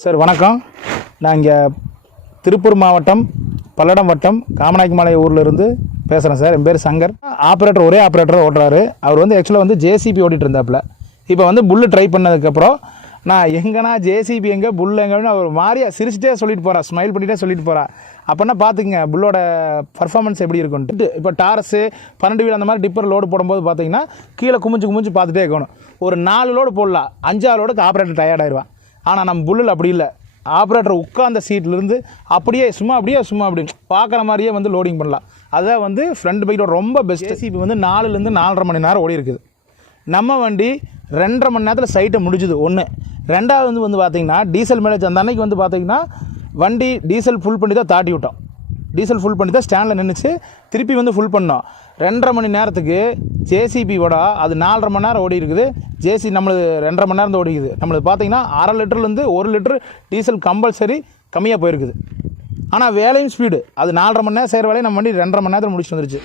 Sir வணக்கம். நான் இங்கே திருப்பூர் மாவட்டம் பல்லடம் வட்டம் காமநாயக்கமலை ஊரில் இருந்து பேசுகிறேன் சார். என் பேர் சங்கர். ஆப்ரேட்டர் ஒரே ஆப்ரேட்டர் ஓட்டுறாரு. அவர் வந்து ஆக்சுவலாக ஜேசிபி ஓட்டிகிட்டு இருந்தாப்புல. இப்போ புல்லு ட்ரை பண்ணதுக்கப்புறம் நான் எங்கன்னா ஜேசிபி எங்கே புல் எங்கன்னு அவர் மாதிரியா சிரிச்சிட்டே சொல்லிட்டு போகிறா, ஸ்மைல் பண்ணிகிட்டே சொல்லிட்டு போகிறா. அப்படின்னா பார்த்துக்குங்க புல்லோட பர்ஃபார்மன்ஸ் எப்படி இருக்குன்ட்டு. இப்போ டாரஸு 12 வீல் அந்த மாதிரி டிப்பர் லோடு போடும்போது பார்த்தீங்கன்னா கீழே குமிஞ்சு பார்த்துட்டே இருக்கணும். ஒரு 4 லோடு போடலாம், 5ஆவது லோடுக்கு ஆப்ரேட்டர் டயர்டாயிடுவான். ஆனால் நம்ம புல்லில் அப்படி இல்லை. ஆப்ரேட்டர் உட்கார்ந்த சீட்லேருந்து அப்படியே சும்மா அப்படி பார்க்குற மாதிரியே லோடிங் பண்ணலாம். அதான் ஃப்ரண்ட் பைக்கோட ரொம்ப பெஸ்ட். ஜேசிபி 4லேருந்து 4.5 மணி நேரம் ஓடி இருக்குது. நம்ம வண்டி 2.5 மணி நேரத்தில் சைட்டை முடிஞ்சுது. ஒன்று. ரெண்டாவது பார்த்தீங்கன்னா டீசல் மைலேஜ் அந்த அன்னைக்கு பார்த்தீங்கன்னா வண்டி டீசல் ஃபுல் பண்ணி தான் தாட்டி விட்டோம். டீசல் ஃபுல் பண்ணி தான் ஸ்டாண்டில் நின்றுச்சு. திருப்பி ஃபுல் பண்ணோம். 2.5 மணி நேரத்துக்கு ஜேசிபியோட அது 4.5 மணி நேரம் ஓடி இருக்குது. நம்மளுது 2.5 மணி நேரம் தான் ஓடிக்குது. நம்மளுக்கு பார்த்தீங்கன்னா 1/2 லிட்டர்லேருந்து 1 லிட்டர் டீசல் கம்பல்சரி கம்மியாக போயிருக்குது. ஆனால் வேலையும் ஸ்பீடு. அது 4.5 மணி நேரம் செய்கிற வேலையை நம்ம வண்டி 2.5 மணி நேரத்தில் முடிச்சுட்டு வந்துருச்சு.